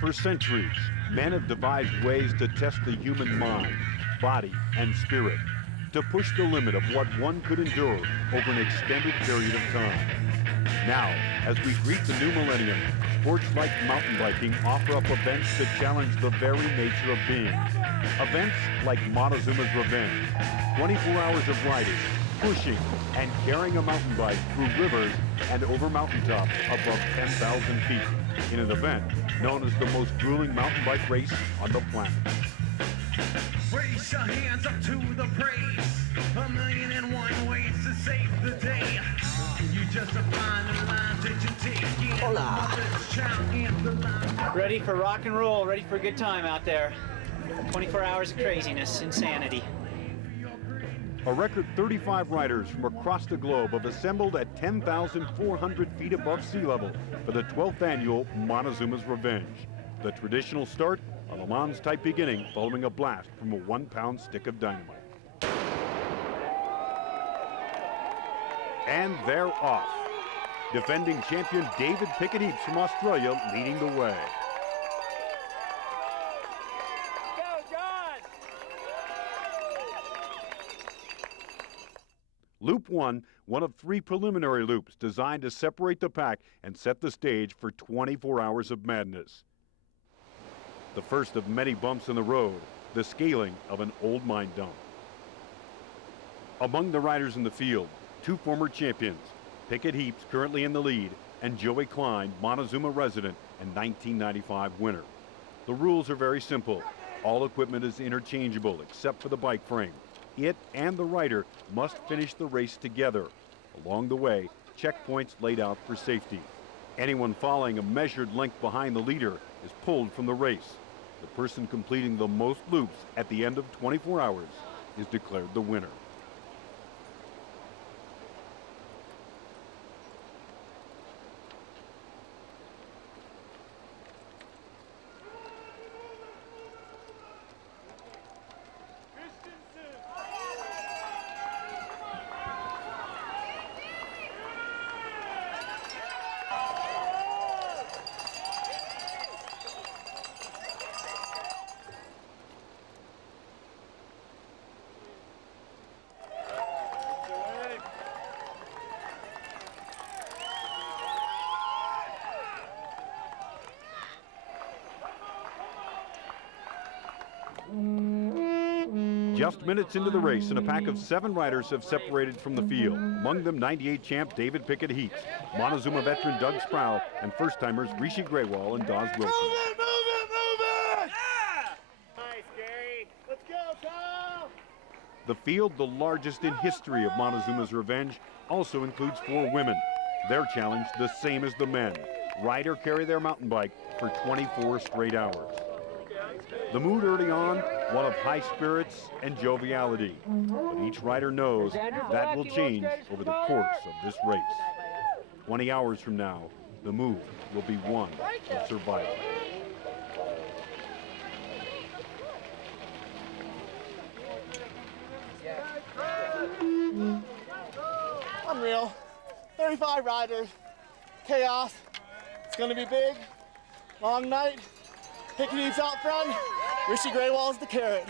For centuries, men have devised ways to test the human mind, body, and spirit, to push the limit of what one could endure over an extended period of time. Now, as we greet the new millennium, sports like mountain biking offer up events that challenge the very nature of being. Events like Montezuma's Revenge, 24 hours of riding, pushing, and carrying a mountain bike through rivers and over mountaintops above 10,000 feet in an event known as the most grueling mountain bike race on the planet. Raise your hands up to the praise. 1,000,001 ways to save the day. You just define the lines that you take. Hola. Ready for rock and roll, ready for a good time out there. 24 hours of craziness, insanity. A record 35 riders from across the globe have assembled at 10,400 feet above sea level for the 12th annual Montezuma's Revenge. The traditional start, a Le Mans-type beginning following a blast from a 1-pound stick of dynamite. And they're off. Defending champion David Pickett-Heaps from Australia leading the way. Loop 1, one of 3 preliminary loops designed to separate the pack and set the stage for 24 hours of madness. The first of many bumps in the road, the scaling of an old mine dump. Among the riders in the field, 2 former champions, Pickett-Heaps currently in the lead, and Joey Klein, Montezuma resident and 1995 winner. The rules are very simple. All equipment is interchangeable except for the bike frame. It and the rider must finish the race together. Along the way, checkpoints laid out for safety. Anyone falling a measured length behind the leader is pulled from the race. The person completing the most loops at the end of 24 hours is declared the winner. Just minutes into the race, and a pack of 7 riders have separated from the field. Among them, 98 champ David Pickett-Heaps, Montezuma veteran Doug Sproul, and first-timers Rishi Graywall and Dawes Wilson. Move it! Yeah! Nice, Gary. Let's go, Kyle! The field, the largest in history of Montezuma's Revenge, also includes 4 women. Their challenge, the same as the men. Ride or carry their mountain bike for 24 straight hours. The mood early on, one of high spirits and joviality. But each rider knows that will change over the course of this race. 20 hours from now, the move will be one of survival. Unreal. 35 riders. Chaos. It's going to be big. Long night. Pickett-Heaps out front. Rishi Graywall's the carrot.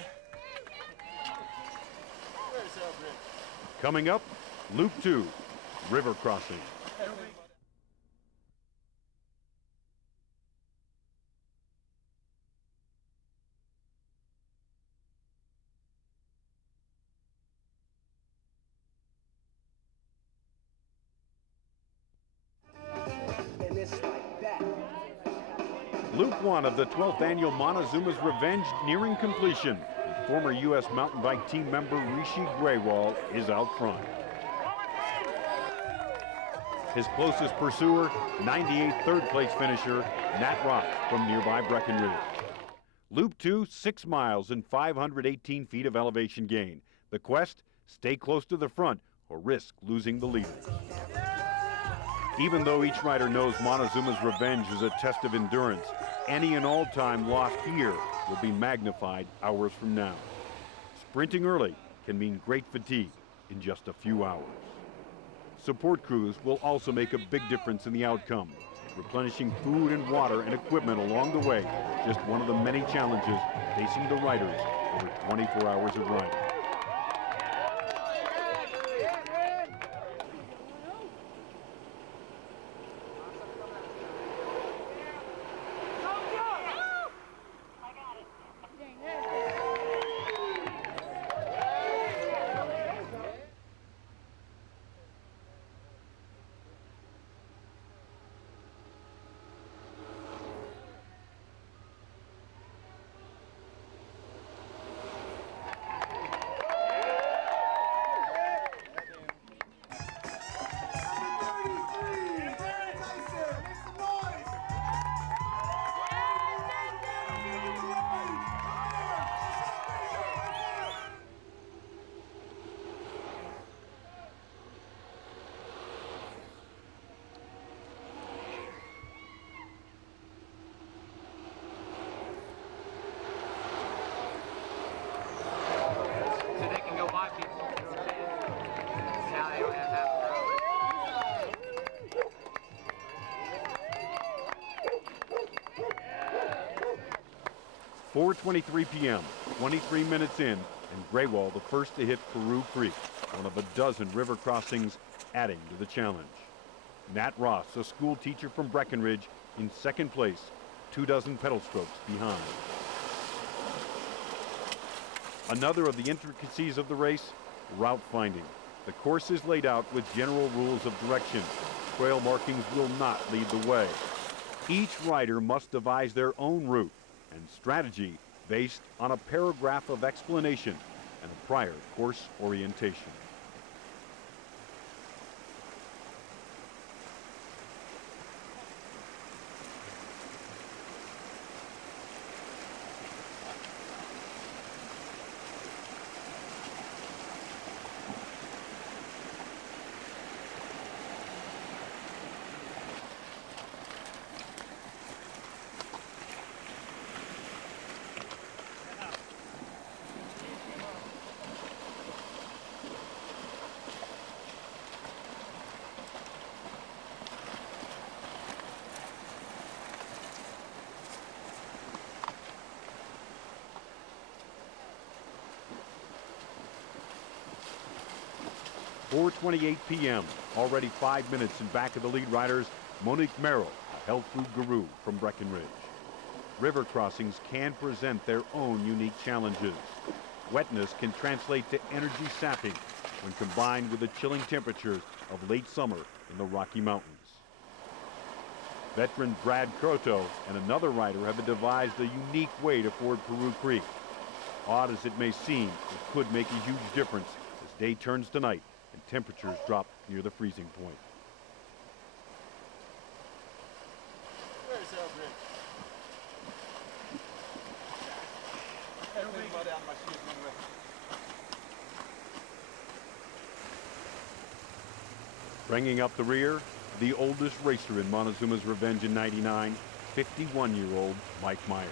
Coming up, Loop 2, River Crossing. Loop 1 of the 12th annual Montezuma's Revenge nearing completion. Former U.S. mountain bike team member Rishi Graywall is out front. His closest pursuer, 98th third-place finisher, Nat Rock from nearby Breckenridge. Loop 2, 6 miles and 518 feet of elevation gain. The quest, stay close to the front or risk losing the leader. Even though each rider knows Montezuma's Revenge is a test of endurance, any and all time lost here will be magnified hours from now. Sprinting early can mean great fatigue in just a few hours. Support crews will also make a big difference in the outcome. replenishing food and water and equipment along the way. Just one of the many challenges facing the riders over 24 hours of riding. Now they don't have half the road. 4:23 p.m., 23 minutes in, and Graywall the first to hit Peru Creek, one of a dozen river crossings adding to the challenge. Nat Ross, a school teacher from Breckenridge, in second place, 24 pedal strokes behind. Another of the intricacies of the race, route finding. The course is laid out with general rules of direction. Trail markings will not lead the way. Each rider must devise their own route and strategy based on a paragraph of explanation and a prior course orientation. .4:28 p.m. Already 5 minutes in back of the lead riders, Monique Merrill, a health food guru from Breckenridge. River crossings can present their own unique challenges. Wetness can translate to energy sapping when combined with the chilling temperatures of late summer in the Rocky Mountains. Veteran Brad Croto and another rider have devised a unique way to ford Peru Creek. Odd as it may seem, it could make a huge difference as day turns to night and temperatures drop near the freezing point. Where's our bridge? Everything mud out of my shoes anyway. Bringing up the rear, the oldest racer in Montezuma's Revenge in '99, 51-year-old Mike Meyer.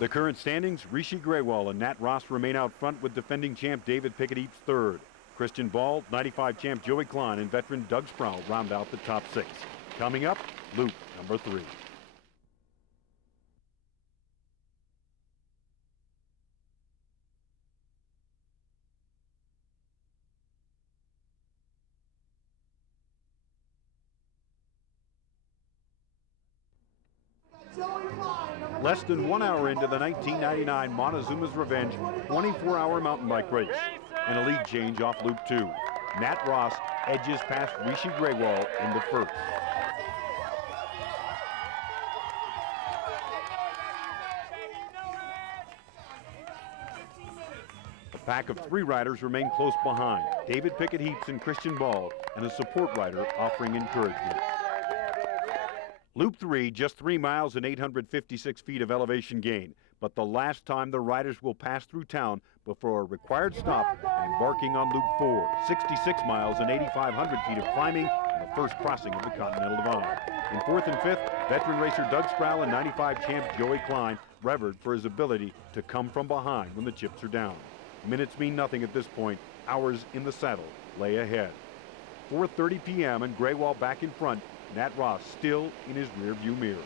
The current standings, Rishi Graywall and Nat Ross remain out front with defending champ David Pickett-Eaps third. Christian Ball, 95 champ Joey Klein, and veteran Doug Sproul round out the top six. Coming up, loop number 3. Less than 1 hour into the 1999 Montezuma's Revenge 24-hour mountain bike race. An elite change off Loop 2. Nat Ross edges past Rishi Graywall in the first. A pack of 3 riders remain close behind. David Pickett-Eaps and Christian Ball, and a support rider offering encouragement. Loop 3, just 3 miles and 856 feet of elevation gain, but the last time the riders will pass through town before a required stop and embarking on Loop 4, 66 miles and 8,500 feet of climbing and the first crossing of the Continental Divide. In 4th and 5th, veteran racer Doug Sproul and 95 champ Joey Klein revered for his ability to come from behind when the chips are down. Minutes mean nothing at this point. Hours in the saddle lay ahead. 4:30 p.m. and Graywall back in front. Nat Ross still in his rearview mirror.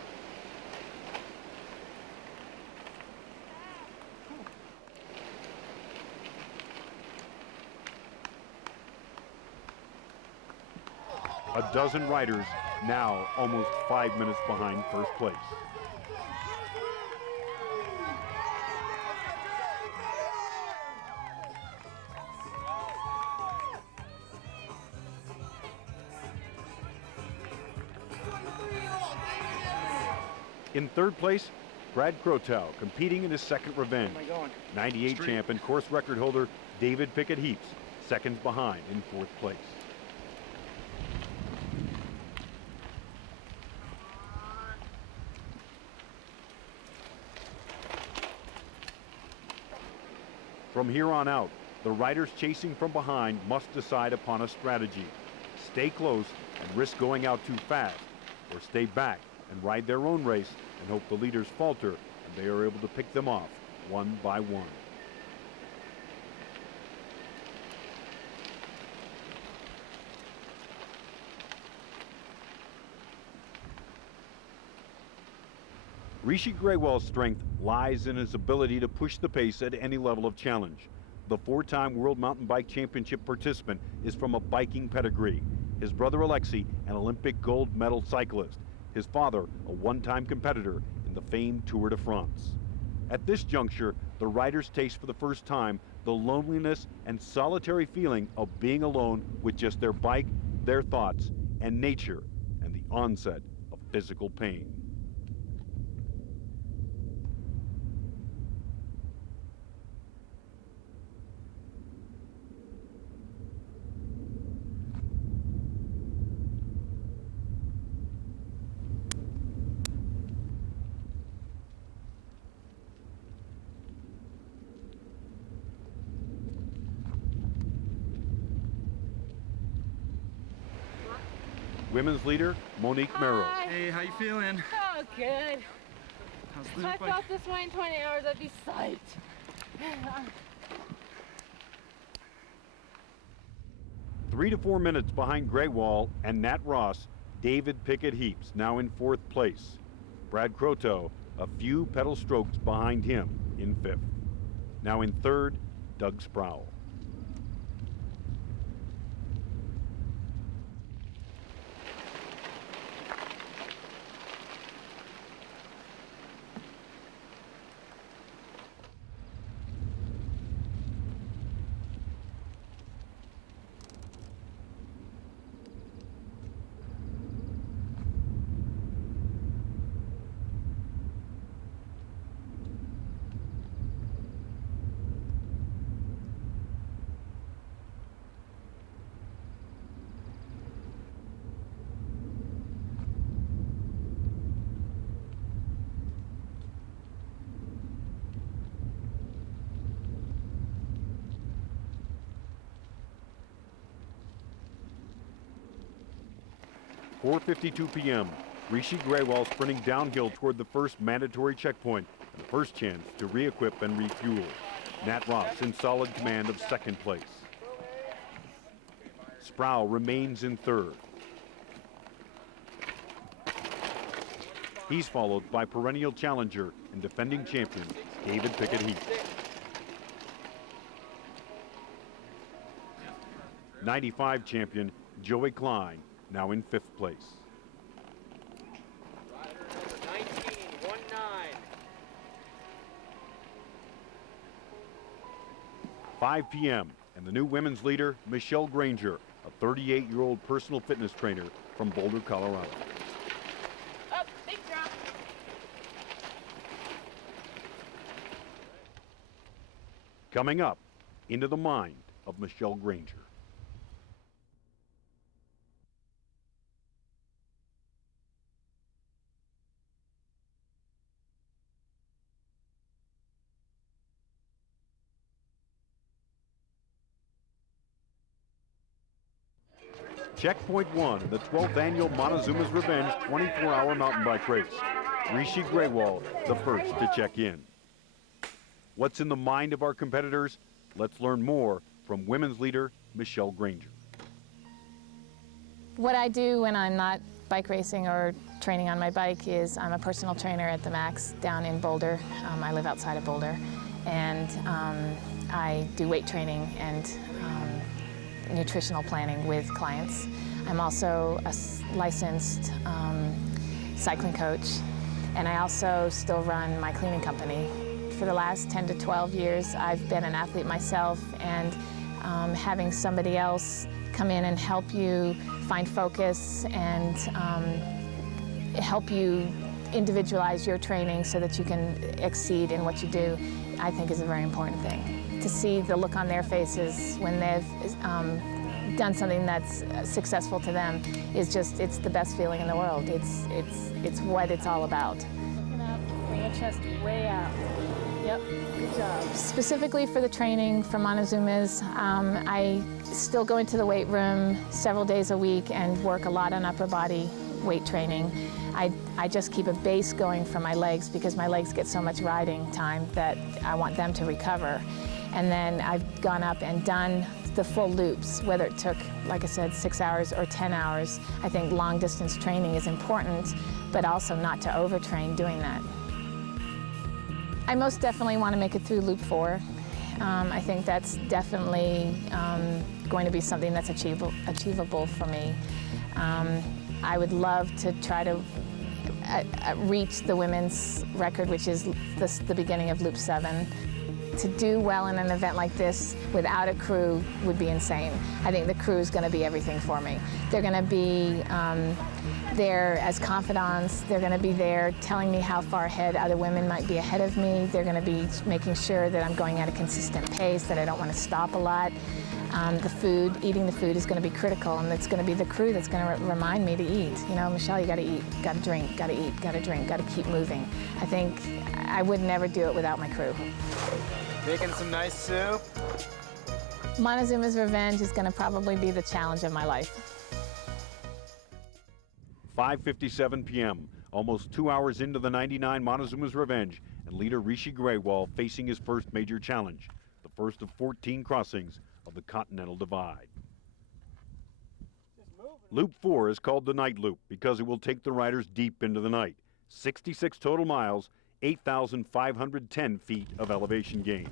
A dozen riders now almost 5 minutes behind first place. In third place, Brad Crotow, competing in his second revenge. 98 champ and course record holder David Pickett Heaps, seconds behind in fourth place. From here on out, the riders chasing from behind must decide upon a strategy. Stay close and risk going out too fast, or stay back and ride their own race and hope the leaders falter and they are able to pick them off one by one. Rishi Graywall's strength lies in his ability to push the pace at any level of challenge. The four-time World Mountain Bike Championship participant is from a biking pedigree. His brother Alexei, an Olympic gold medal cyclist. His father, a one-time competitor in the famed Tour de France. At this juncture, the riders taste for the first time the loneliness and solitary feeling of being alone with just their bike, their thoughts, and nature, and the onset of physical pain. Women's leader, Monique Merrill. Hey, how you feeling? Oh, good. How's If the I bike? felt this way in 20 hours, I'd be psyched. 3 to 4 minutes behind Graywall and Nat Ross, David Pickett Heaps now in fourth place. Brad Crotow, a few pedal strokes behind him in fifth. Now in third, Doug Sproul. .4:52 p.m. Rishi Graywall sprinting downhill toward the first mandatory checkpoint and the first chance to re-equip and refuel. Nat Ross in solid command of second place. Sproul remains in third. He's followed by perennial challenger and defending champion David Pickett Heaps. 95 champion Joey Klein now in fifth place. Rider number 19, 5 p.m. and the new women's leader, Michelle Granger, a 38-year-old personal fitness trainer from Boulder, Colorado. Oh, big drop. Coming up, into the mind of Michelle Granger. Checkpoint 1 in the 12th annual Montezuma's Revenge 24-hour mountain bike race. Rishi Graywall, the first to check in. What's in the mind of our competitors? Let's learn more from women's leader Michelle Granger. What I do when I'm not bike racing or training on my bike is I'm a personal trainer at the Max down in Boulder. I live outside of Boulder, and I do weight training and nutritional planning with clients. I'm also a licensed cycling coach, and I also still run my cleaning company. For the last 10 to 12 years, I've been an athlete myself, and having somebody else come in and help you find focus and help you individualize your training so that you can exceed in what you do, I think is a very important thing. To see the look on their faces when they've done something that's successful to them is just, it's the best feeling in the world. It's what it's all about. Looking up, bring your chest way out. Yep, good job. Specifically for the training for Montezuma's, I still go into the weight room several days a week and work a lot on upper body weight training. I just keep a base going for my legs because my legs get so much riding time that I want them to recover. And then I've gone up and done the full loops, whether it took, like I said, 6 hours or 10 hours. I think long distance training is important, but also not to overtrain doing that. I most definitely want to make it through Loop 4. I think that's definitely going to be something that's achievable for me. I would love to try to reach the women's record, which is the beginning of Loop 7. To do well in an event like this without a crew would be insane. I think the crew is going to be everything for me. They're going to be there as confidants. They're going to be there telling me how far ahead other women might be ahead of me. They're going to be making sure that I'm going at a consistent pace, that I don't want to stop a lot. Eating the food is going to be critical, and it's going to be the crew that's going to remind me to eat. You know, Michelle, you got to eat, got to drink, got to eat, got to drink, got to keep moving. I think I would never do it without my crew. Making some nice soup. Montezuma's Revenge is going to probably be the challenge of my life. 5:57 p.m., almost 2 hours into the 99 Montezuma's Revenge, and leader Rishi Graywall facing his first major challenge, the first of 14 crossings of the Continental Divide. Loop 4 is called the Night Loop because it will take the riders deep into the night. 66 total miles, 8,510 feet of elevation gain.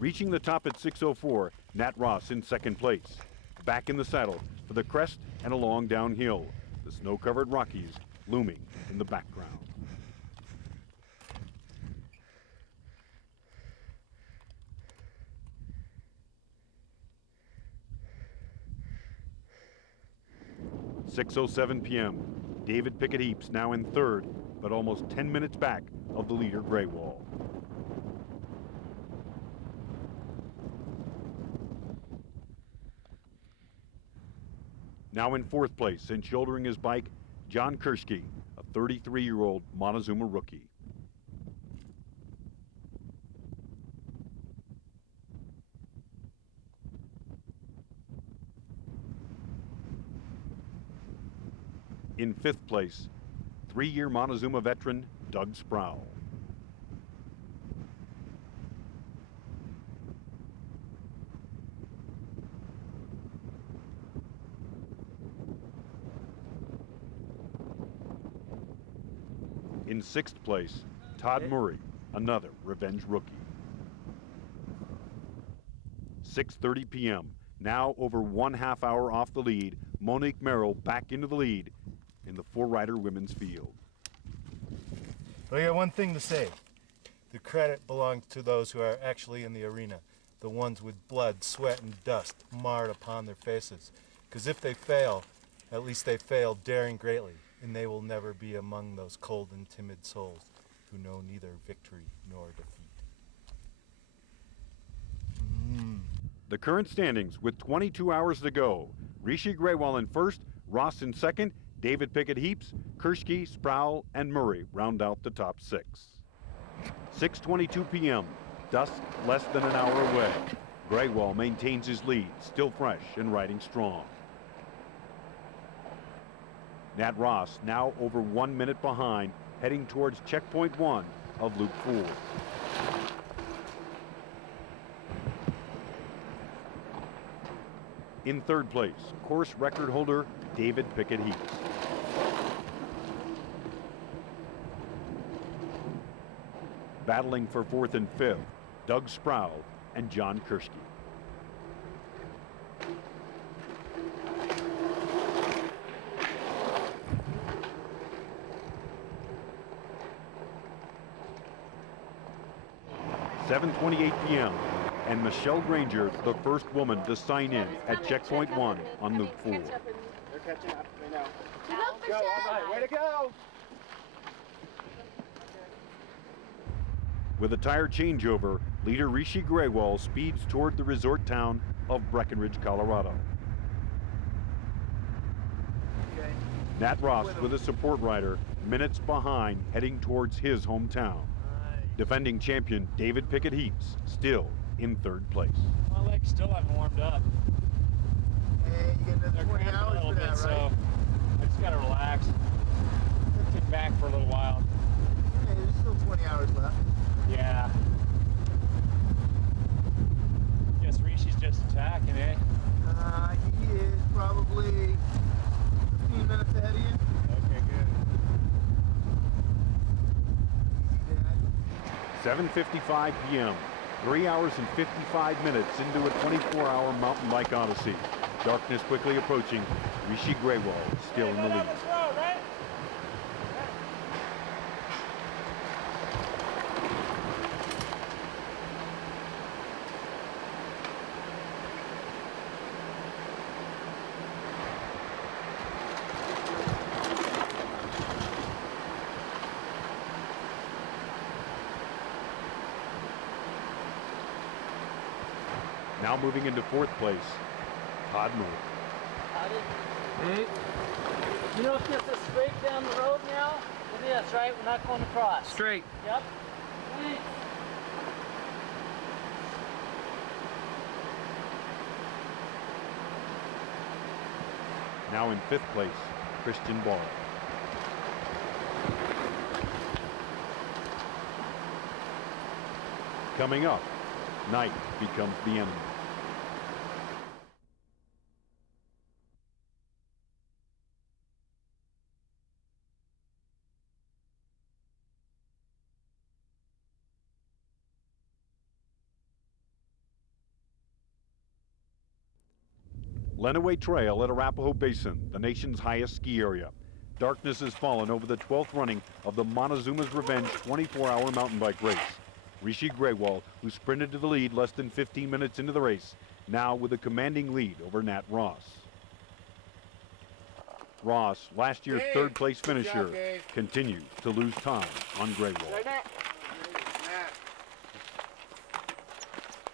Reaching the top at 6:04, Nat Ross in second place. Back in the saddle for the crest and a long downhill. The snow-covered Rockies looming in the background. (6:07 p.m.) David Pickett Heaps now in third, but almost 10 minutes back of the leader Graywall. Now in fourth place and shouldering his bike, John Kurski, a 33-year-old Montezuma rookie. In fifth place, 3-year Montezuma veteran Doug Sproul. In sixth place, Todd Murray, another Revenge rookie. 6:30 p.m., now over 1/2 hour off the lead, Monique Merrill back into the lead in the 4-rider women's field. Well, I got one thing to say. The credit belongs to those who are actually in the arena, the ones with blood, sweat, and dust marred upon their faces. Because if they fail, at least they fail daring greatly, and they will never be among those cold and timid souls who know neither victory nor defeat. The current standings with 22 hours to go. Rishi Graywall in first, Ross in second, David Pickett Heaps, Kurski, Sproul, and Murray round out the top 6. 6:22 p.m., dusk less than an hour away. Graywall maintains his lead, still fresh and riding strong. Nat Ross now over 1 minute behind, heading towards checkpoint 1 of Loop 4. In third place, course record holder David Pickett Heaps. Battling for fourth and fifth, Doug Sproul and John Kirschke. (7:28 p.m.) and Michelle Granger, the first woman to sign in at checkpoint 1 on loop 4. They're catching up right now. Go, All right, way to go. With a tire changeover, leader Rishi Grewal speeds toward the resort town of Breckenridge, Colorado. Okay. Nat Ross with a support rider, minutes behind, heading towards his hometown. Defending champion David Pickett Heaps still in third place. My legs still haven't warmed up. Hey, you get another 20 hours for that, right? So I just gotta relax. Kick back for a little while. Hey, there's still 20 hours left. Yeah. Guess Rishi's just attacking, eh? He is probably 15 minutes ahead of you. Okay, good. 7:55 p.m. 3 hours and 55 minutes into a 24-hour mountain bike odyssey. Darkness quickly approaching. Rishi Grewal still in the lead. Now moving into fourth place, Todd Moore. Hey. You know if this is straight down the road now? It is, right? We're not going across. Straight. Yep. Thanks. Now in fifth place, Christian Barr. Coming up, night becomes the enemy. Lenawee Trail at Arapahoe Basin, the nation's highest ski area. Darkness has fallen over the 12th running of the Montezuma's Revenge 24-hour mountain bike race. Rishi Grewal, who sprinted to the lead less than 15 minutes into the race, now with a commanding lead over Nat Ross. Ross, last year's third-place finisher, continues to lose time on Grewal.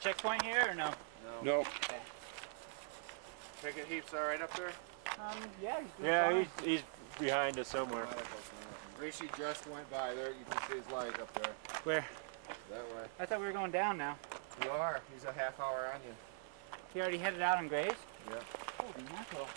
Checkpoint here or no? Nope. Pickett Heaps all right up there? Yeah, He's behind us somewhere. Rishi just went by there. You can see his leg up there. Where? That way. I thought we were going down now. You are. He's a half hour on you. He already headed out on Graves? Yeah. Holy mackerel.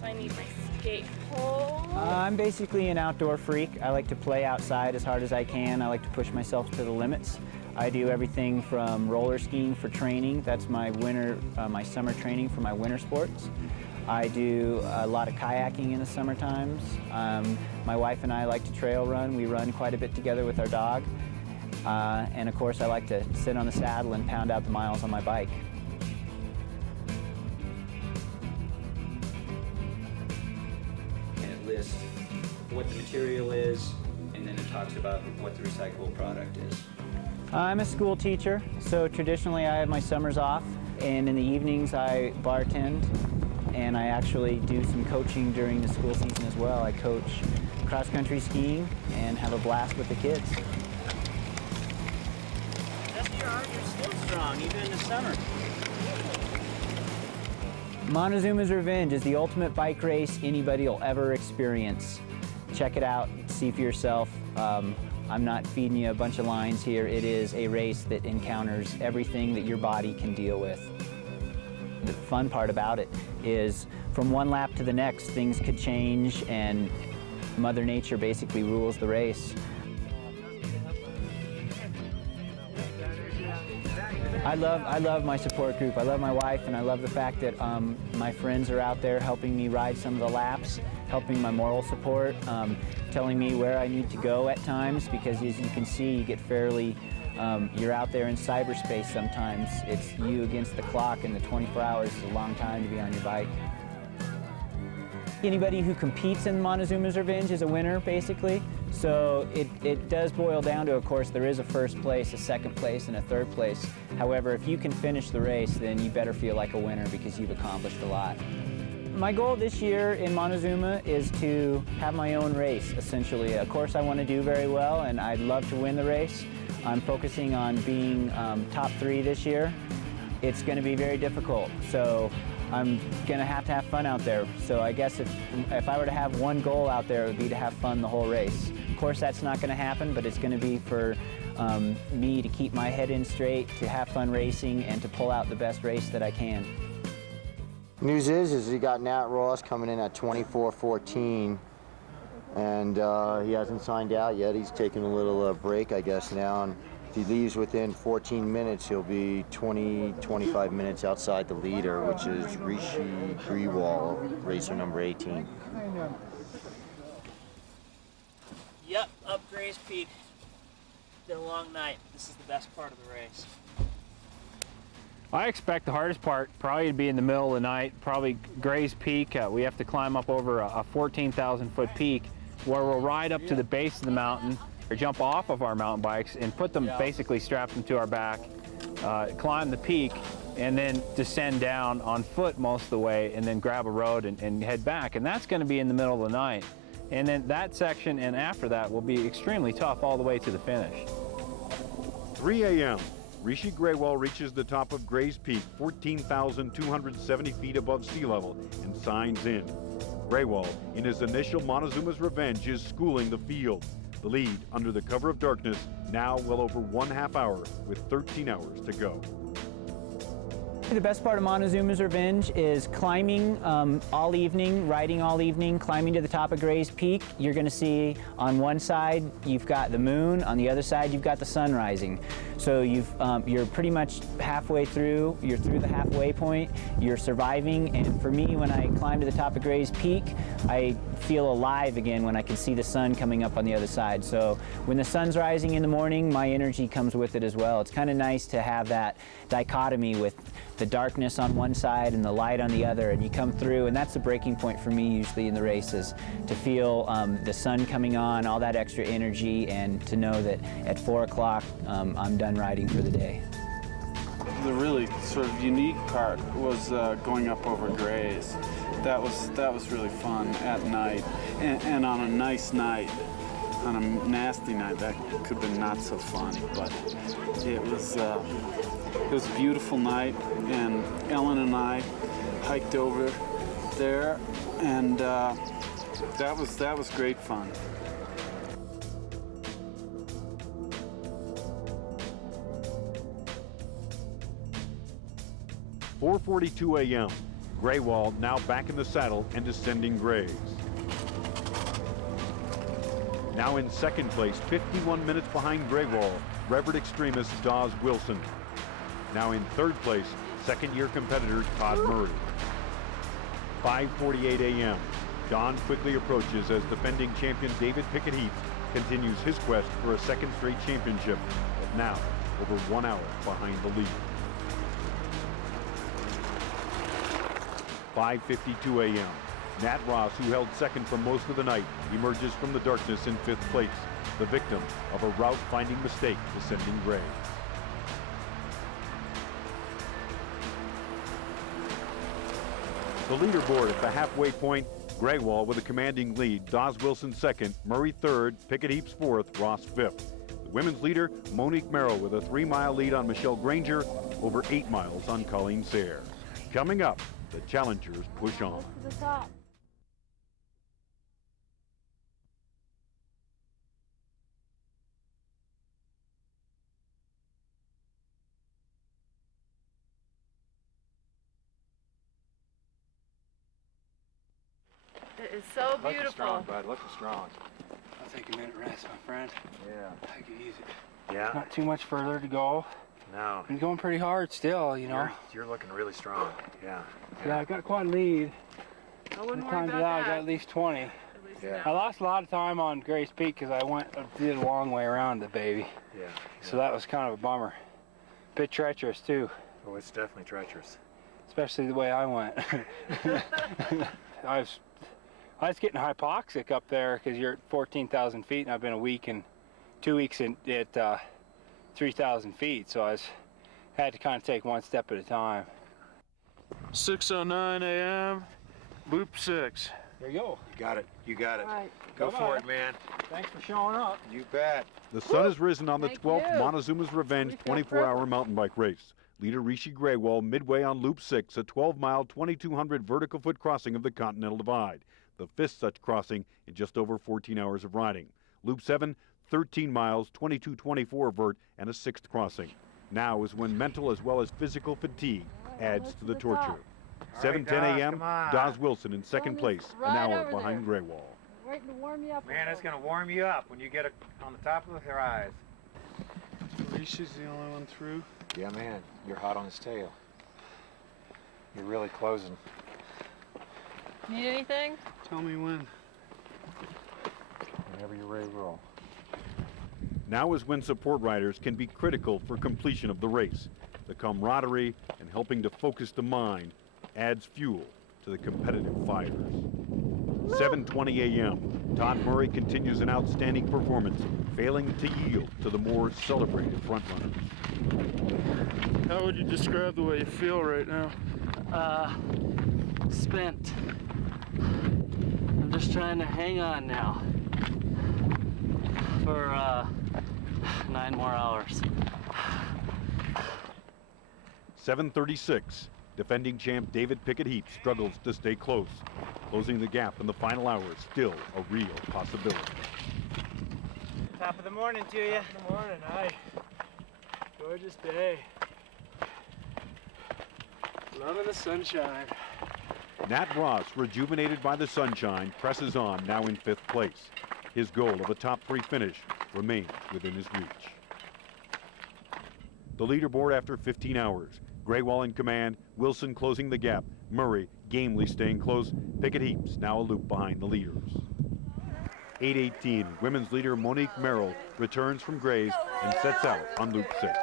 So I need my skate pole. I'm basically an outdoor freak. I like to play outside as hard as I can. I like to push myself to the limits. I do everything from roller skiing for training. That's my winter, my summer training for my winter sports. I do a lot of kayaking in the summer times. My wife and I like to trail run. We run quite a bit together with our dog. And of course, I like to sit on the saddle and pound out the miles on my bike. And it lists what the material is, and then it talks about what the recyclable product is. I'm a school teacher, so traditionally I have my summers off, and in the evenings I bartend, and I actually do some coaching during the school season as well. I coach cross-country skiing and have a blast with the kids. That's your arm, you're still strong, even in the summer. Montezuma's Revenge is the ultimate bike race anybody will ever experience. Check it out, see for yourself. I'm not feeding you a bunch of lines here. It is a race that encounters everything that your body can deal with. The fun part about it is from one lap to the next, things could change and Mother Nature basically rules the race. I love my support group. I love my wife, and I love the fact that my friends are out there helping me ride some of the laps, helping my moral support, telling me where I need to go at times, because as you can see, you get fairly, you're out there in cyberspace sometimes. It's you against the clock, and the 24 hours is a long time to be on your bike. Anybody who competes in Montezuma's Revenge is a winner, basically. So it does boil down to, of course, there is a first place, a second place, and a third place. However, if you can finish the race, then you better feel like a winner because you've accomplished a lot. My goal this year in Montezuma is to have my own race, essentially. Of course, I want to do very well, and I'd love to win the race. I'm focusing on being top 3 this year. It's going to be very difficult, so I'm going to have fun out there. So I guess if I were to have one goal out there, it would be to have fun the whole race. Of course, that's not going to happen, but it's going to be for me to keep my head in straight, to have fun racing, and to pull out the best race that I can. News is we got Nat Ross coming in at 24:14, and he hasn't signed out yet. He's taking a little break, I guess, now. And if he leaves within 14 minutes, he'll be 25 minutes outside the leader, which is Rishi Grewal, racer number 18. Yep, up Gray's Peak. Been a long night. This is the best part of the race. I expect the hardest part probably to be in the middle of the night, probably Gray's Peak. We have to climb up over a 14,000-foot peak where we'll ride up to the base of the mountain or jump off of our mountain bikes and put them, basically strap them to our back, climb the peak, and then descend down on foot most of the way, and then grab a road and head back. And that's going to be in the middle of the night. And then that section and after that will be extremely tough all the way to the finish. 3 a.m. Rishi Grewal reaches the top of Gray's Peak, 14,270 feet above sea level, and signs in. Grewal, in his initial Montezuma's Revenge, is schooling the field. The lead, under the cover of darkness, now well over 1/2 hour with 13 hours to go. The best part of Montezuma's Revenge is climbing all evening, riding all evening, climbing to the top of Gray's Peak. You're going to see on one side you've got the moon, on the other side you've got the sun rising. So you're pretty much halfway through, you're through the halfway point, you're surviving, and for me, when I climb to the top of Gray's Peak, I feel alive again when I can see the sun coming up on the other side. So when the sun's rising in the morning, my energy comes with it as well. It's kind of nice to have that dichotomy with the darkness on one side and the light on the other, and you come through, and that's the breaking point for me usually in the races, to feel the sun coming on, all that extra energy, and to know that at 4 o'clock I'm done riding for the day. The really sort of unique part was going up over Gray's. That was really fun at night, and on a nice night. On a nasty night, that could have been not so fun, but it was a beautiful night, and Ellen and I hiked over there, and that was great fun. "4:42 a.m. Grewal now back in the saddle and descending grades. Now in second place, 51 minutes behind Grewal, Revered extremist Dawes Wilson. Now in third place, second-year competitor Todd Murray. 5:48 a.m. Dawn quickly approaches as defending champion David Pickett-Heaps continues his quest for a second straight championship, but now over 1 hour behind the lead. 5:52 a.m. Nat Ross, who held second for most of the night, emerges from the darkness in 5th place, the victim of a route-finding mistake descending grade. The leaderboard at the halfway point, Grewal with a commanding lead, Dawes Wilson second, Murray third, Pickett-Heaps fourth, Ross fifth. The women's leader, Monique Merrill, with a 3-mile lead on Michelle Granger, over 8 miles on Colleen Seyers. Coming up, the challengers push on. To the top. It is so beautiful. Looking strong, bud. Looking strong. I'll take a minute rest, my friend. Yeah. Take it easy. Yeah. Not too much further to go. No. I'm going pretty hard still, you know. You're looking really strong. Yeah. Yeah, I got quite a lead. I wouldn't I worry timed about it out. I that. got at least 20. Yeah. I lost a lot of time on Grace Peak because I did a long way around the baby. Yeah. So that was kind of a bummer. Bit treacherous too. Oh, it's definitely treacherous. Especially the way I went. I was getting hypoxic up there because you're at 14,000 feet, and I've been a week and 2 weeks at 3,000 feet. So had to kind of take one step at a time. 6:09 a.m. Loop 6. There you go. You got it. You got it. All right. Go Bye-bye. for it, man. Thanks for showing up. You bet. The sun has risen on the Thank 12th you. Montezuma's Revenge 24-hour mountain bike race. Leader Rishi Graywall midway on Loop 6, a 12-mile, 2,200 vertical-foot crossing of the Continental Divide. The fifth such crossing in just over 14 hours of riding. Loop 7, 13 miles, 2224 vert, and a sixth crossing. Now is when mental as well as physical fatigue adds to the torture. 7:10 a.m., Dawes Wilson in second place, an hour behind Graywall. Waiting to warm you up. Man, it's going to warm you up when you get on the top of the rise. Rishi's the only one through. Yeah, man. You're hot on his tail. You're really closing. Need anything? Tell me when. Whenever you're ready to roll. Now is when support riders can be critical for completion of the race. The camaraderie and helping to focus the mind adds fuel to the competitive fires. 7:20 a.m. Todd Murray continues an outstanding performance, failing to yield to the more celebrated frontrunners. How would you describe the way you feel right now? Spent. I'm just trying to hang on now for 9 more hours. 7:36. Defending champ David Pickett-Heath struggles to stay close. Closing the gap in the final hour is still a real possibility. Top of the morning to you. Good morning. Hi. Gorgeous day. Loving the sunshine. Nat Ross, rejuvenated by the sunshine, presses on now in fifth place. His goal of a top 3 finish remains within his reach. The leaderboard after 15 hours. Graywall in command, Wilson closing the gap, Murray gamely staying close, Pickett-Heath now a loop behind the leaders. 8:18, women's leader Monique Merrill returns from Grays and sets out on Loop 6.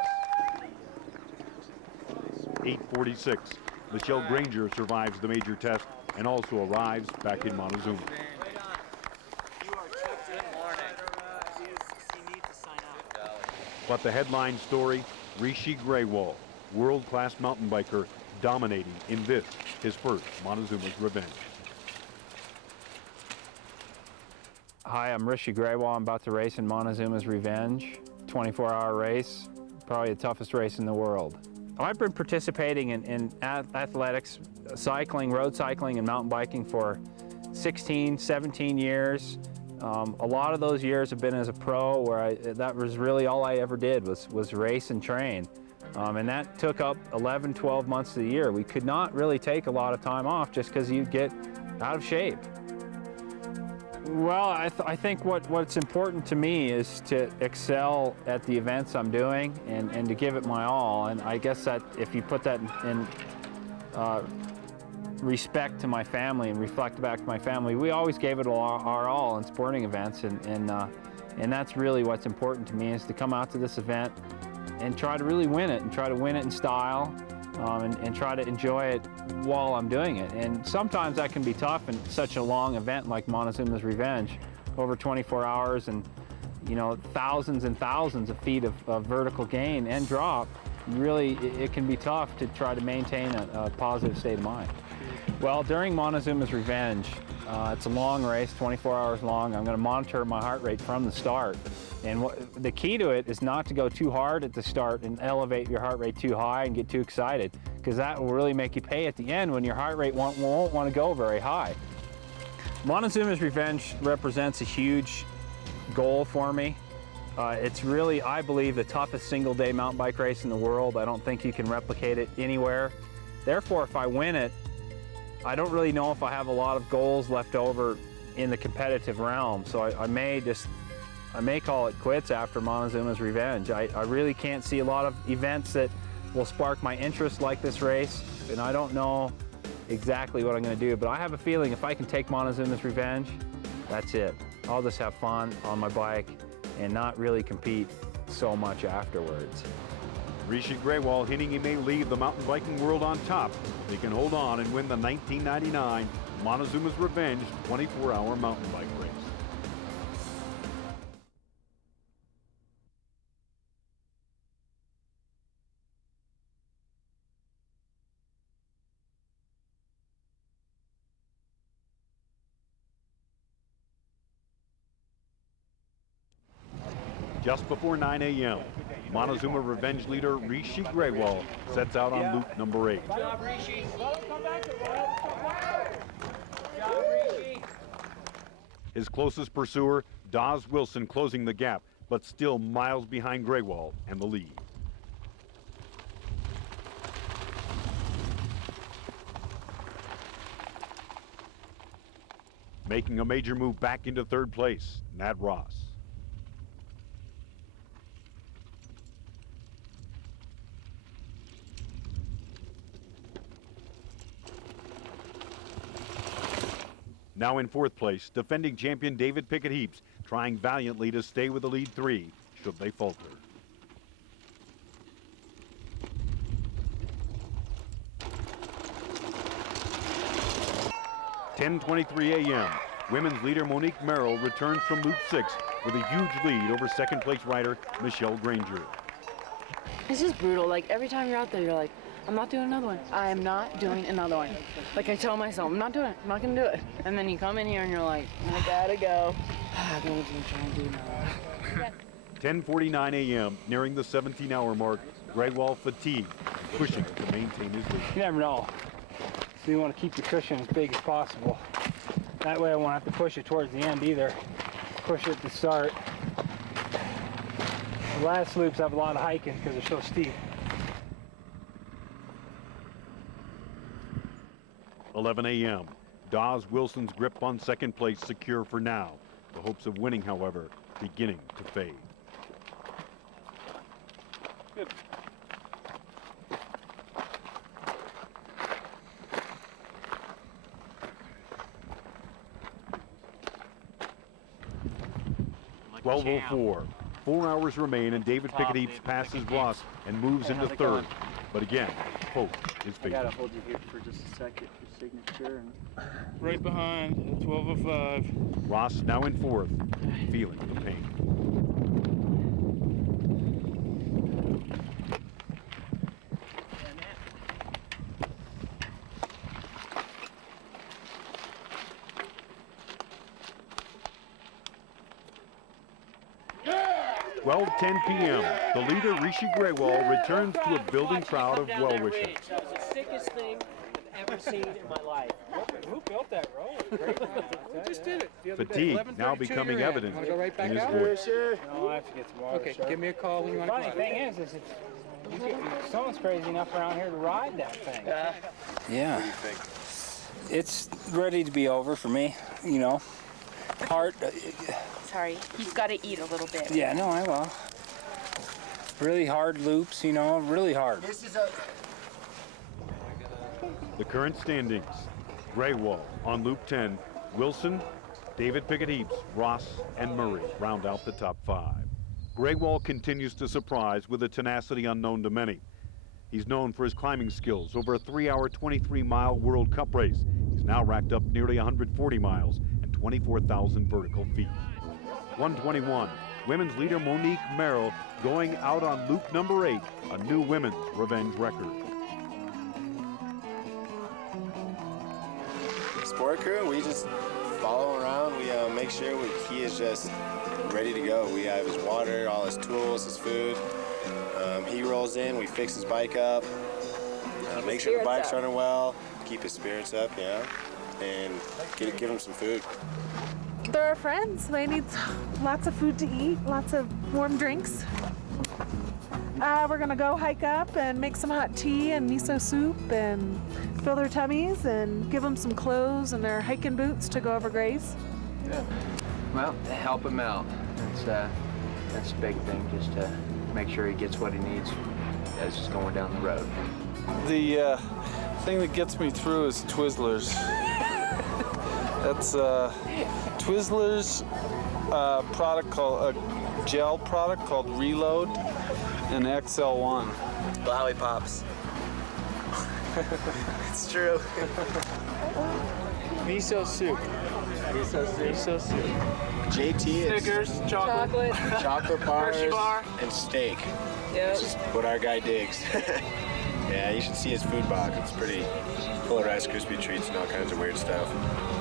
8:46, Michelle Granger survives the major test and also arrives back in Montezuma. But the headline story, Rishi Graywall, world-class mountain biker, dominating in this, his first Montezuma's Revenge. Hi, I'm Rishi Graywall. I'm about to race in Montezuma's Revenge, 24-hour race, probably the toughest race in the world. I've been participating in athletics, cycling, road cycling, and mountain biking for 16, 17 years. A lot of those years have been as a pro, where that was really all I ever did was race and train. And that took up 11, 12 months of the year. We could not really take a lot of time off just because you get out of shape. Well, I think what's important to me is to excel at the events I'm doing and to give it my all. And I guess that if you put that in respect to my family and reflect back to my family, we always gave it our all in sporting events. And that's really what's important to me, is to come out to this event and try to really win it, and try to win it in style, and try to enjoy it while I'm doing it. And sometimes that can be tough in such a long event like Montezuma's Revenge, over 24 hours and, you know, thousands and thousands of feet of vertical gain and drop. Really, it can be tough to try to maintain a positive state of mind. Well, during Montezuma's Revenge, it's a long race, 24 hours long. I'm going to monitor my heart rate from the start. And the key to it is not to go too hard at the start and elevate your heart rate too high and get too excited, because that will really make you pay at the end when your heart rate won't want to go very high. Montezuma's Revenge represents a huge goal for me. It's really, I believe, the toughest single-day mountain bike race in the world. I don't think you can replicate it anywhere. Therefore, if I win it, I don't really know if I have a lot of goals left over in the competitive realm. So I may just I may call it quits after Montezuma's Revenge. I really can't see a lot of events that will spark my interest like this race, and I don't know exactly what I'm going to do, but I have a feeling if I can take Montezuma's Revenge, that's it. I'll just have fun on my bike and not really compete so much afterwards. Rishi Grewal hinting he may leave the mountain biking world on top. He can hold on and win the 1999 Montezuma's Revenge 24-hour mountain bike race. Just before 9 a.m., Montezuma Revenge leader Rishi Grewal sets out on loop number 8. His closest pursuer, Dawes Wilson, closing the gap, but still miles behind Grewal and the lead. Making a major move back into third place, Nat Ross. Now in fourth place, defending champion David Pickett-Heaps, trying valiantly to stay with the lead 3 should they falter. (10:23 a.m.) Women's leader Monique Merrill returns from loop 6 with a huge lead over second place rider Michelle Granger. It's just brutal. Like every time you're out there, you're like, I'm not doing another one. I am not doing another one. Like I tell myself, I'm not doing it. I'm not gonna do it. And then you come in here and you're like, I gotta go. I'm gonna try and do another one. 10:49 a.m. Nearing the 17-hour mark. Grewal fatigued, pushing to maintain his lead. You never know. So you want to keep the cushion as big as possible. That way I won't have to push it towards the end either. Push it at the start. The last loops have a lot of hiking because they're so steep. 11 a.m. Dawes Wilson's grip on second place secure for now. The hopes of winning, however, beginning to fade. Good. Like 12:04. 4 hours remain, and David Pickett-Heaps passes Ross and moves into third. But again, hope is I fading. gotta hold you here for just a second for signature. Right behind, 12:05. Ross now in fourth, feeling the pain. Yeah! 12:10 p.m. The leader, Rishi Grewal, returns to a building crowd of well-wishers. That was the sickest thing I've ever seen in my life. Who built that road? We just did it the other day. Fatigue now becoming evident Wanna go right back in his out? voice. No, I have to get some water. Okay, sir. give me a call when you want to Funny thing is someone's crazy enough around here to ride that thing. Yeah. It's ready to be over for me, you know. Hard. Sorry, you've got to eat a little bit. Yeah, no, I will. Really hard loops, you know, really hard. The current standings. Grewal on loop 10. Wilson, David Pickett-Heaps, Ross, and Murray round out the top 5. Grewal continues to surprise with a tenacity unknown to many. He's known for his climbing skills over a 3-hour, 23-mile World Cup race. He's now racked up nearly 140 miles and 24,000 vertical feet. 121. Women's leader Monique Merrill going out on loop number 8, a new women's revenge record. Sport crew, we just follow him around. We make sure he is just ready to go. We have his water, all his tools, his food. He rolls in, we fix his bike up, make sure the bike's running well, keep his spirits up, you know, and give him some food. They're our friends. They need lots of food to eat, lots of warm drinks. We're gonna go hike up and make some hot tea and miso soup and fill their tummies and give them some clothes and their hiking boots to go over Grays. Yeah. Well, help them out. that's a big thing, just to make sure he gets what he needs as he's going down the road. The thing that gets me through is Twizzlers. That's Twizzlers product called a gel product called Reload and XL1. Blowy Pops. It's true. Miso soup. Miso soup. JT is Snickers, chocolate. chocolate bars Hershey bar. and steak. Yep. Which is what our guy digs. Yeah, you should see his food box. It's pretty full of Rice Krispie treats and all kinds of weird stuff.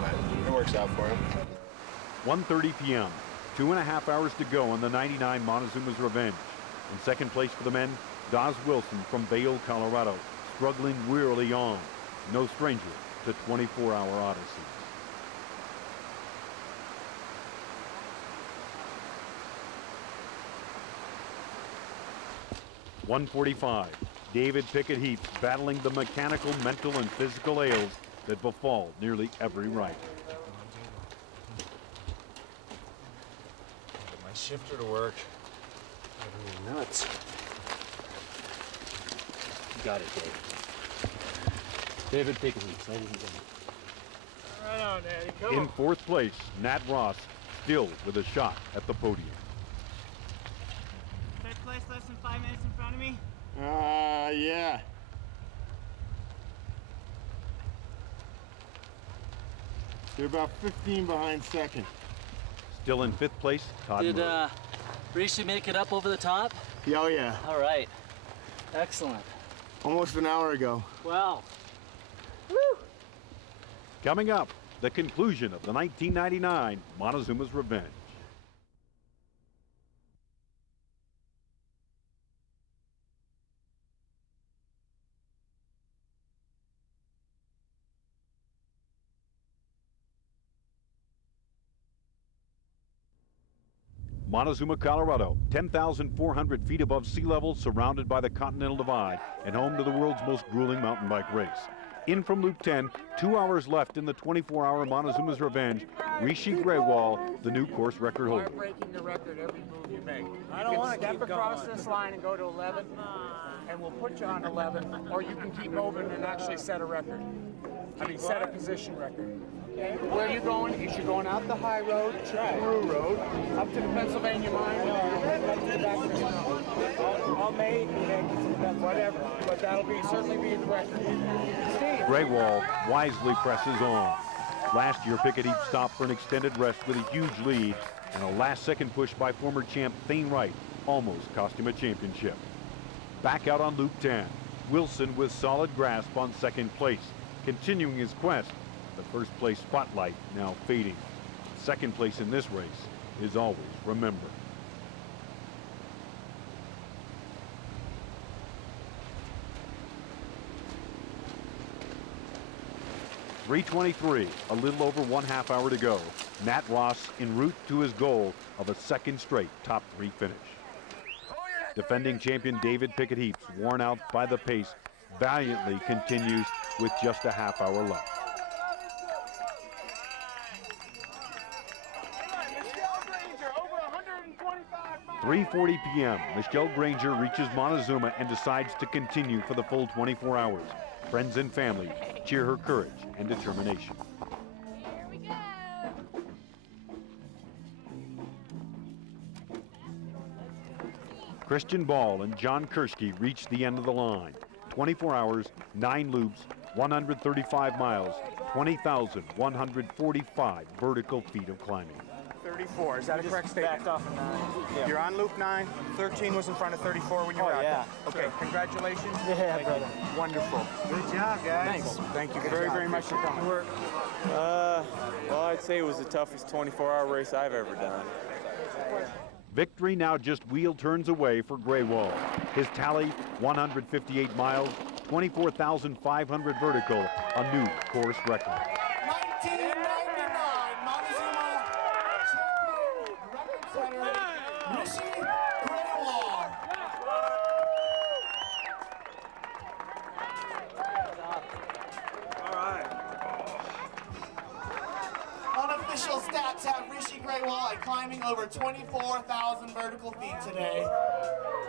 But it works out for him. 1:30 p.m. 2.5 hours to go on the 99 Montezuma's Revenge. In second place for the men, Daz Wilson from Vail, Colorado, struggling wearily on. No stranger to 24-hour odysseys. .145. David Pickett Heaps battling the mechanical, mental, and physical ails that befall nearly every rider. Get my shifter to work. Nuts. You got it, Dave. David Pickett Heaps, ladies and gentlemen. Right on, Daddy. Come In fourth place, Nat Ross, still with a shot at the podium. Third place, less than 5 minutes in front of me. Yeah. You're about 15 behind second. Still in fifth place, Todd Did Murray. Rishi make it up over the top? Oh, yeah. All right. Excellent. Almost an hour ago. Wow. Coming up, the conclusion of the 1999 Montezuma's Revenge. Montezuma, Colorado, 10,400 feet above sea level, surrounded by the Continental Divide, and home to the world's most grueling mountain bike race. In from Loop 10, 2 hours left in the 24-hour Montezuma's Revenge, Rishi Grewal, the new course record holder. breaking the record every move you make. I don't want to keep cross this line and go to 11, and we'll put you on 11, or you can keep moving and actually set a record. I mean, set a position record. Okay. Where are you going? Is you going out the high road, through road, up to the Pennsylvania mine, up to the back of the mountain. I'll make you make it to the Pennsylvania. Whatever, but that'll certainly be the record. Steve. Grewal wisely presses on. Last year, Pickett Heaps stopped for an extended rest with a huge lead, and a last-second push by former champ Thane Wright almost cost him a championship. Back out on Loop 10, Wilson with solid grasp on second place, continuing his quest. The first place spotlight now fading. Second place in this race is always remembered. .323, a little over 1/2 hour to go. Nat Ross en route to his goal of a second straight top 3 finish. Defending champion David Pickett Heaps, worn out by the pace, valiantly continues with just a half hour left. 3:40 p.m. Michelle Granger reaches Montezuma and decides to continue for the full 24 hours. Friends and family cheer her courage and determination. Here we go. Christian Ball and John Kursky reach the end of the line. 24 hours, 9 loops, 135 miles, 20,145 vertical feet of climbing. 34, is that a correct statement? Backed off of 9. Yeah. You're on loop 9, 13 was in front of 34 when you were out there. Okay, congratulations. Yeah, brother. Wonderful. Good job, guys. Thanks. Thank you very much for coming. Well, I'd say it was the toughest 24-hour race I've ever done. Victory now just wheel turns away for Grewal. His tally, 158 miles, 24,500 vertical, a new course record. 1999 Montezuma record setter, Rishi Grewal. All right. Unofficial stat Let's have Rishi Graywall climbing over 24,000 vertical feet today.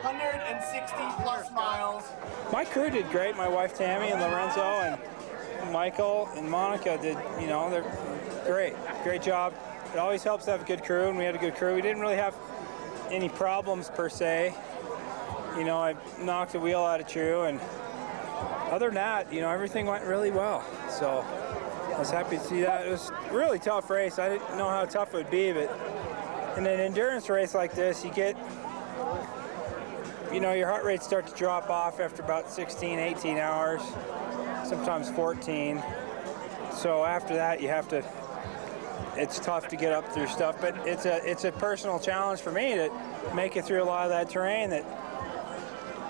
160 plus miles. My crew did great. My wife Tammy and Lorenzo and Michael and Monica did, you know, they're great. Great job. It always helps to have a good crew, and we had a good crew. We didn't really have any problems per se. You know, I knocked a wheel out of True, and other than that, you know, everything went really well. So I was happy to see that. It was a really tough race. I didn't know how tough it would be, but in an endurance race like this, you get, you know, your heart rates start to drop off after about 16, 18 hours, sometimes 14. So after that, you have to, it's tough to get up through stuff, but it's a personal challenge for me to make it through a lot of that terrain that,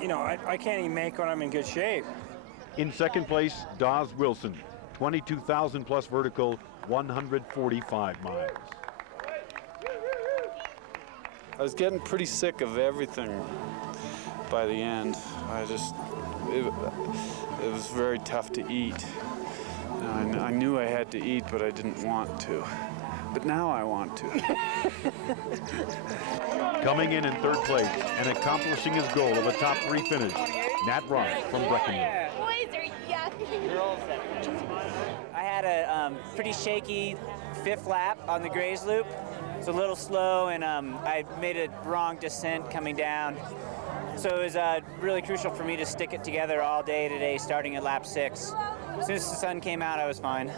you know, I can't even make when I'm in good shape. In second place, Dawes Wilson, 22,000 plus vertical, 145 miles. I was getting pretty sick of everything by the end. It was very tough to eat. I knew I had to eat, but I didn't want to. But now I want to. Coming in third place and accomplishing his goal of a top 3 finish, Nat Ross from Breckenridge. Boys are yucky. I had a pretty shaky 5th lap on the Grays Loop. It's a little slow, and I made a wrong descent coming down. So it was really crucial for me to stick it together all day today, starting at lap 6. As soon as the sun came out, I was fine.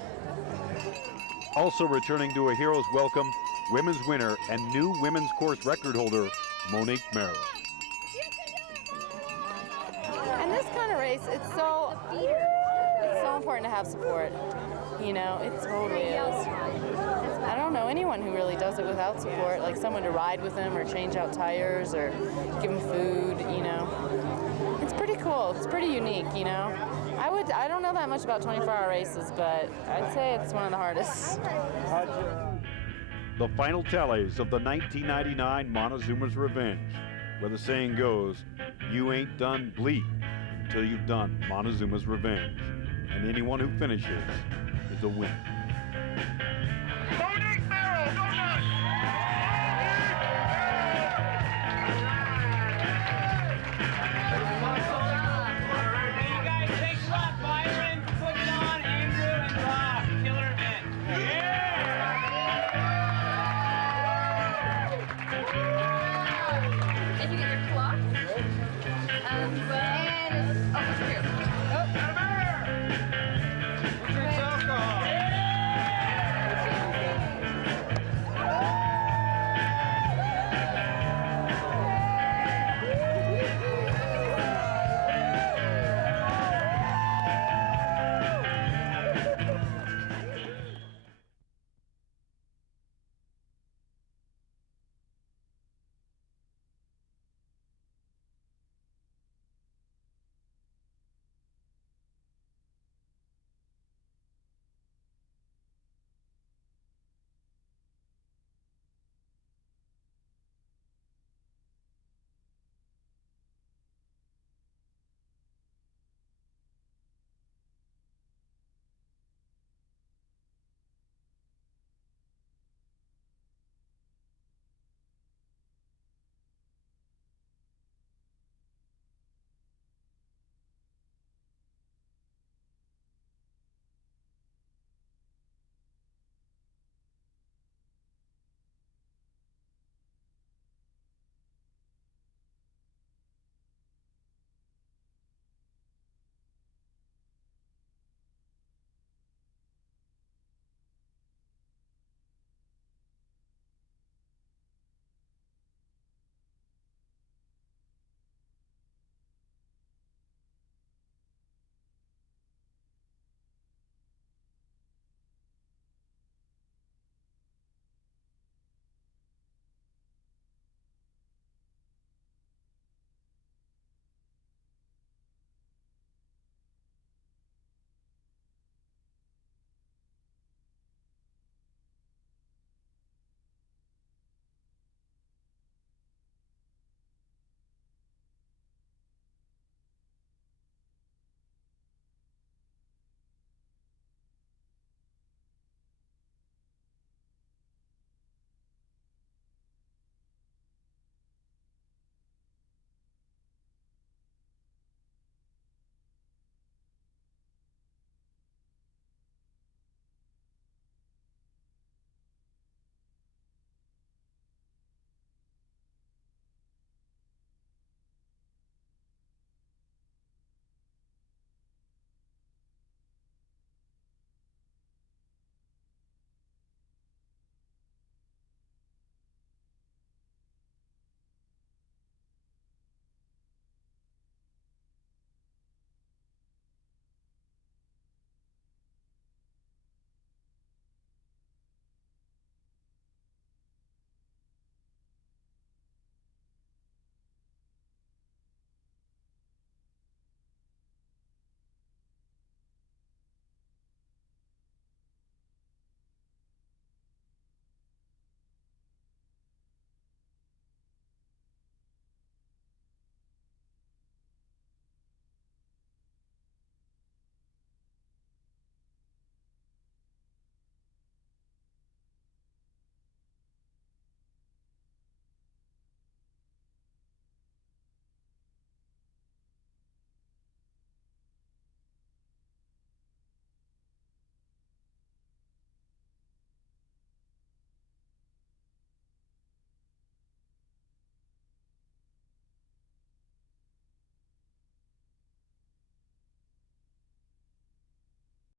Also returning to a hero's welcome, women's winner and new women's course record holder, Monique Merrill. And this kind of race, it's so important to have support. You know, it totally is. I don't know anyone who really does it without support, like someone to ride with them or change out tires or give them food, you know. It's pretty cool. It's pretty unique, you know. I don't know that much about 24-hour races, but I'd say it's one of the hardest. The final tallies of the 1999 Montezuma's Revenge, where the saying goes, you ain't done bleeding until you've done Montezuma's Revenge. And anyone who finishes is a winner.